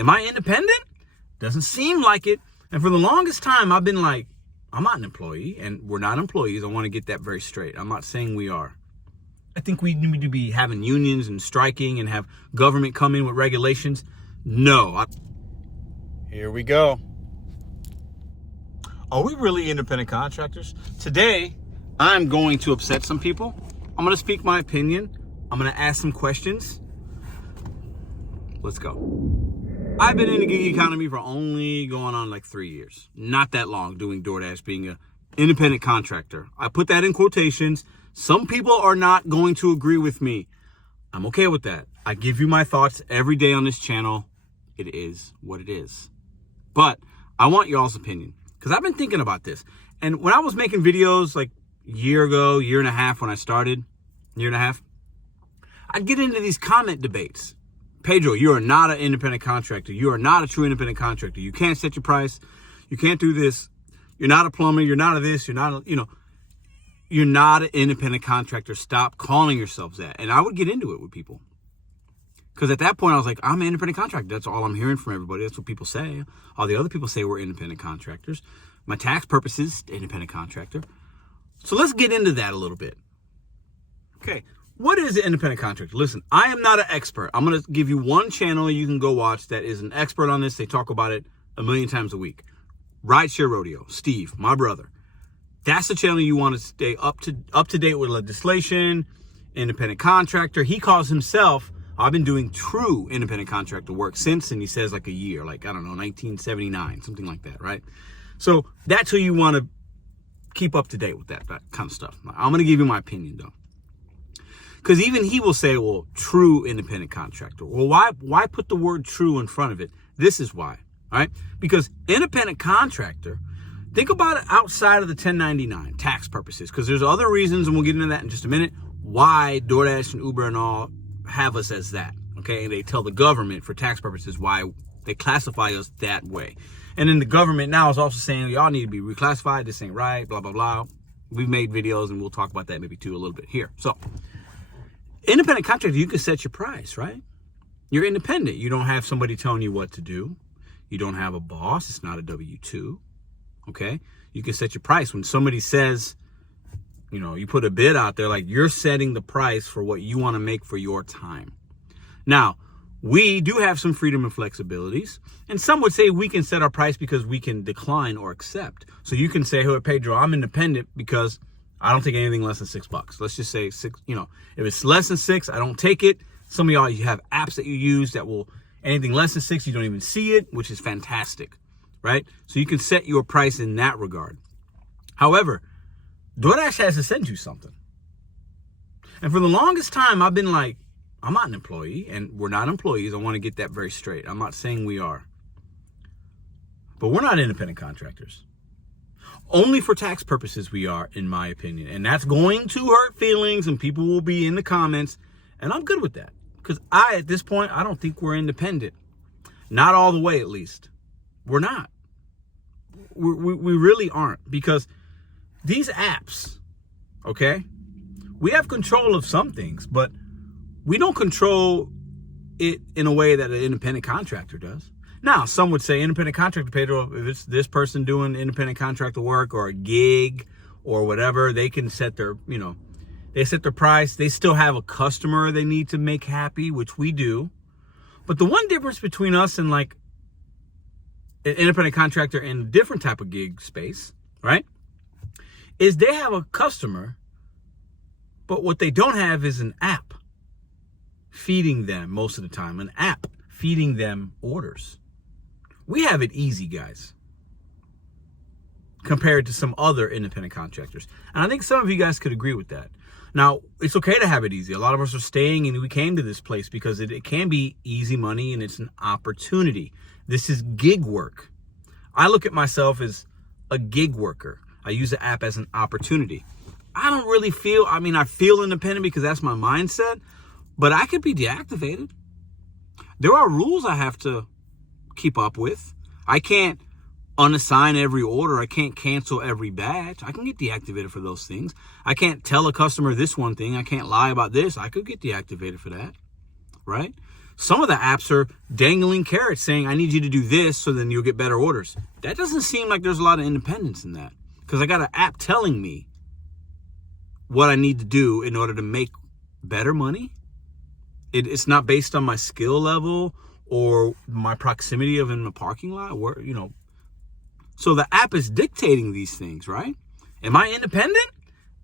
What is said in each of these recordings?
Am I independent? Doesn't seem like it. And for the longest time, I've been like, I'm not an employee, and we're not employees. I want to get that very straight. I'm not saying we are. I think we need to be having unions and striking and have government come in with regulations. No. Here we go. Are we really independent contractors? Today, I'm going to upset some people. I'm going to speak my opinion. I'm going to ask some questions. Let's go. I've been in the gig economy for only going on like 3 years. Not that long doing Doordash, being an independent contractor. I put that in quotations. Some people are not going to agree with me. I'm okay with that. I give you my thoughts every day on this channel. It is what it is. But I want y'all's opinion because I've been thinking about this. And when I was making videos like a year ago, year and a half when I started, I'd get into these comment debates. Pedro, you are not an independent contractor. You are not a true independent contractor. You can't set your price. You can't do this. You're not a plumber. You're not a this. You're not a, you're not an independent contractor. Stop calling yourselves that. And I would get into it with people. Because at that point, I was like, I'm an independent contractor. That's all I'm hearing from everybody. That's what people say. All the other people say we're independent contractors. My tax purposes, independent contractor. So let's get into that a little bit. Okay. What is an independent contractor? Listen, I am not an expert. I'm going to give you one channel you can go watch that is an expert on this. They talk about it a million times a week. Rideshare Rodeo, Steve, my brother. That's the channel you want to stay up to date with legislation, independent contractor. He calls himself, I've been doing true independent contractor work since, and he says like a year, like, I don't know, 1979, something like that, right? So that's who you want to keep up to date with that kind of stuff. I'm going to give you my opinion, though. Because even he will say, well, true independent contractor. Well, why put the word true in front of it? This is why, all right? Because independent contractor, think about it outside of the 1099, tax purposes, because there's other reasons, and we'll get into that in just a minute, why DoorDash and Uber and all have us as that, okay? And they tell the government for tax purposes why they classify us that way. And then the government now is also saying, y'all need to be reclassified, this ain't right, blah, blah, blah. We've made videos, and we'll talk about that maybe too a little bit here. So, independent contractor, you can set your price, right? You're independent. You don't have somebody telling you what to do. You don't have a boss. It's not a W-2, okay? You can set your price. When somebody says, you put a bid out there, like you're setting the price for what you want to make for your time. Now, we do have some freedom and flexibilities, and some would say we can set our price because we can decline or accept. So you can say, hey, Pedro, I'm independent because I don't take anything less than $6. Let's just say $6, if it's less than $6, I don't take it. Some of y'all, you have apps that you use that will, anything less than $6, you don't even see it, which is fantastic, right? So you can set your price in that regard. However, DoorDash has to send you something. And for the longest time, I've been like, I'm not an employee, and we're not employees. I want to get that very straight. I'm not saying we are. But we're not independent contractors. Only for tax purposes we are, in my opinion. And that's going to hurt feelings, and people will be in the comments. And I'm good with that. Because at this point, I don't think we're independent. Not all the way, at least. We're not. We really aren't. Because these apps, okay, we have control of some things, but we don't control it in a way that an independent contractor does. Now, some would say independent contractor, Pedro, if it's this person doing independent contractor work or a gig or whatever, they can set their, they set their price. They still have a customer they need to make happy, which we do. But the one difference between us and like an independent contractor in a different type of gig space, right, is they have a customer, but what they don't have is an app feeding them most of the time, an app feeding them orders. We have it easy, guys, compared to some other independent contractors. And I think some of you guys could agree with that. Now, it's okay to have it easy. A lot of us are staying, and we came to this place because it can be easy money, and it's an opportunity. This is gig work. I look at myself as a gig worker. I use the app as an opportunity. I don't really feel, I feel independent because that's my mindset, but I could be deactivated. There are rules I have to keep up with. I can't unassign every order. I can't cancel every batch. I can get deactivated for those things. I can't tell a customer this one thing. I can't lie about this. I could get deactivated for that, right? Some of the apps are dangling carrots saying, I need you to do this so then you'll get better orders. That doesn't seem like there's a lot of independence in that, because I got an app telling me what I need to do in order to make better money. It's not based on my skill level or my proximity of in the parking lot, where, so the app is dictating these things, right? Am I independent?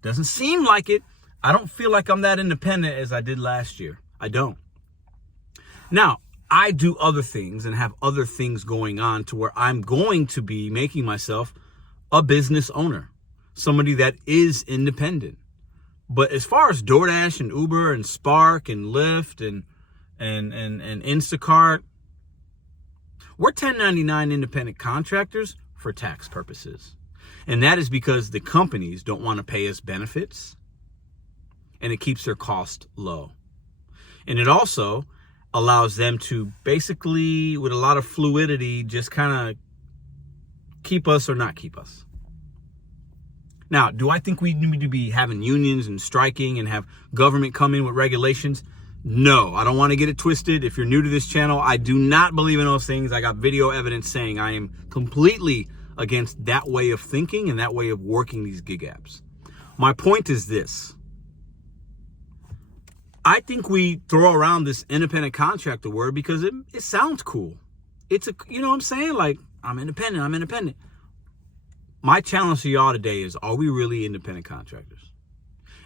Doesn't seem like it. I don't feel like I'm that independent as I did last year. I don't. Now, I do other things and have other things going on to where I'm going to be making myself a business owner, somebody that is independent. But as far as Doordash and Uber and Spark and Lyft and Instacart, we're 1099 independent contractors for tax purposes. And that is because the companies don't want to pay us benefits, and it keeps their cost low. And it also allows them to basically, with a lot of fluidity, just kind of keep us or not keep us. Now, do I think we need to be having unions and striking and have government come in with regulations? No, I don't want to get it twisted. If you're new to this channel, I do not believe in those things. I got video evidence saying I am completely against that way of thinking and that way of working these gig apps. My point is this. I think we throw around this independent contractor word because it sounds cool. It's you know what I'm saying? Like, I'm independent. My challenge to y'all today is, are we really independent contractors?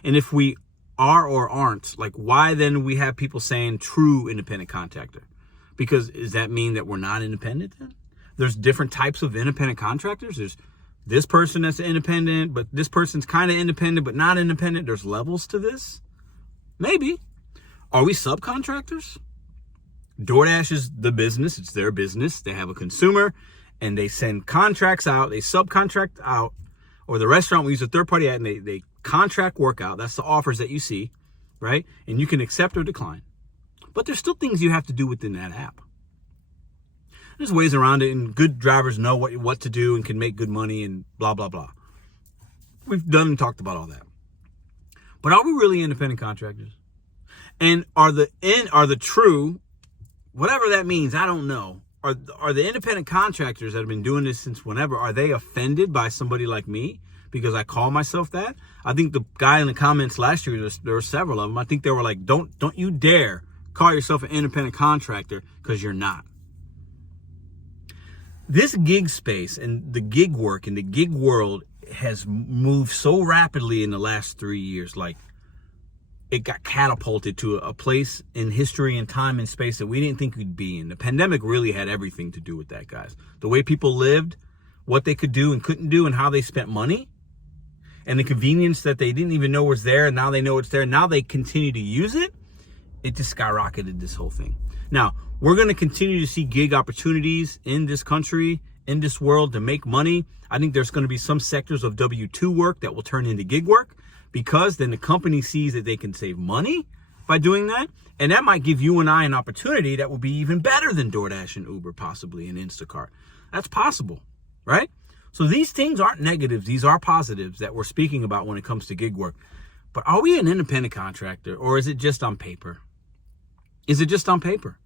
And if we are or aren't, like, why then we have people saying true independent contractor? Because does that mean that we're not independent then? There's different types of independent contractors. There's this person that's independent, but this person's kind of independent, but not independent. There's levels to this. Maybe. Are we subcontractors? DoorDash is the business. It's their business. They have a consumer and they send contracts out. They subcontract out, or the restaurant will use a third party ad and they contract work out. That's the offers that you see, right? And you can accept or decline. But there's still things you have to do within that app. There's ways around it, and good drivers know what to do and can make good money and blah, blah, blah. We've done and talked about all that. But are we really independent contractors? And are the true, whatever that means, I don't know. Are the independent contractors that have been doing this since whenever, are they offended by somebody like me because I call myself that? I think the guy in the comments last year, there were several of them. I think they were like, don't you dare call yourself an independent contractor, because you're not. This gig space and the gig work and the gig world has moved so rapidly in the last 3 years. Like, it got catapulted to a place in history and time and space that we didn't think we'd be in. The pandemic really had everything to do with that, guys. The way people lived, what they could do and couldn't do, and how they spent money, and the convenience that they didn't even know was there, and now they know it's there, and now they continue to use it. It just skyrocketed this whole thing. Now, we're going to continue to see gig opportunities in this country, in this world, to make money. I think there's going to be some sectors of W-2 work that will turn into gig work, because then the company sees that they can save money by doing that. And that might give you and I an opportunity that will be even better than DoorDash and Uber, possibly, and Instacart. That's possible, right? So these things aren't negatives. These are positives that we're speaking about when it comes to gig work. But are we an independent contractor, or is it just on paper? Is it just on paper?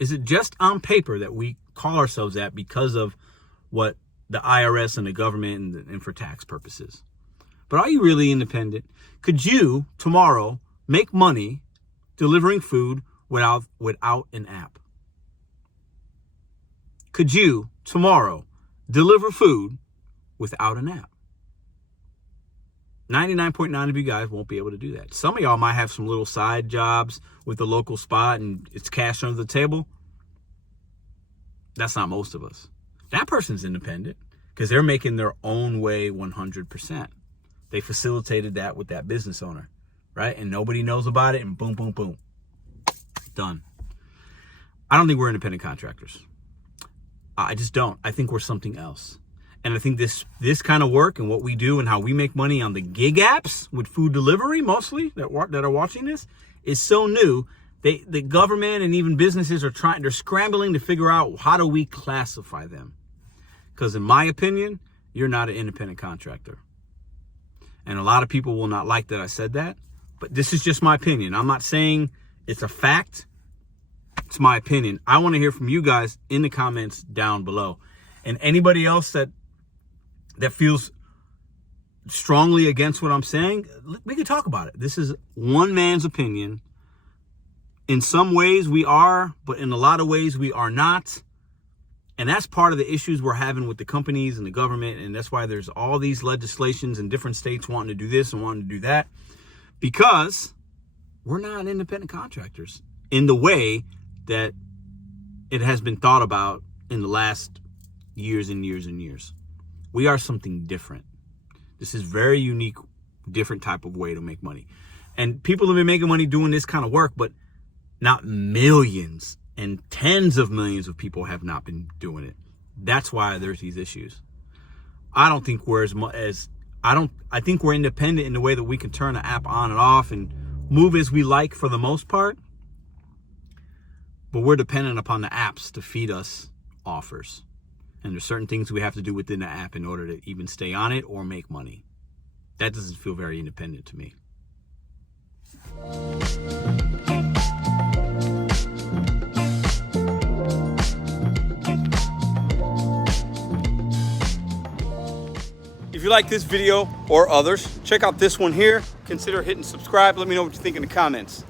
Is it just on paper that we call ourselves that because of what the IRS and the government and for tax purposes? But are you really independent? Could you tomorrow make money delivering food without an app? Could you tomorrow deliver food without an app? 99.9 of you guys won't be able to do that. Some of y'all might have some little side jobs with the local spot and it's cash under the table. That's not most of us. That person's independent because they're making their own way 100%. They facilitated that with that business owner, right? And nobody knows about it, and boom, boom, boom. Done. I don't think we're independent contractors. I just don't. I think we're something else. And I think this kind of work and what we do and how we make money on the gig apps with food delivery, mostly, that are watching this, is so new. The government and even businesses they're scrambling to figure out, how do we classify them? Because in my opinion, you're not an independent contractor. And a lot of people will not like that I said that, but this is just my opinion. I'm not saying it's a fact. It's my opinion. I want to hear from you guys in the comments down below. And anybody else that feels strongly against what I'm saying, we can talk about it. This is one man's opinion. In some ways we are, but in a lot of ways we are not. And that's part of the issues we're having with the companies and the government. And that's why there's all these legislations in different states wanting to do this and wanting to do that. Because we're not independent contractors in the way that it has been thought about in the last years and years and years. We are something different. This is very unique, different type of way to make money. And people have been making money doing this kind of work, but not millions and tens of millions of people have not been doing it. That's why there's these issues. I don't think we're I think we're independent in the way that we can turn the app on and off and move as we like for the most part. But we're dependent upon the apps to feed us offers. And there's certain things we have to do within the app in order to even stay on it or make money. That doesn't feel very independent to me. If you like this video or others, check out this one here. Consider hitting subscribe. Let me know what you think in the comments.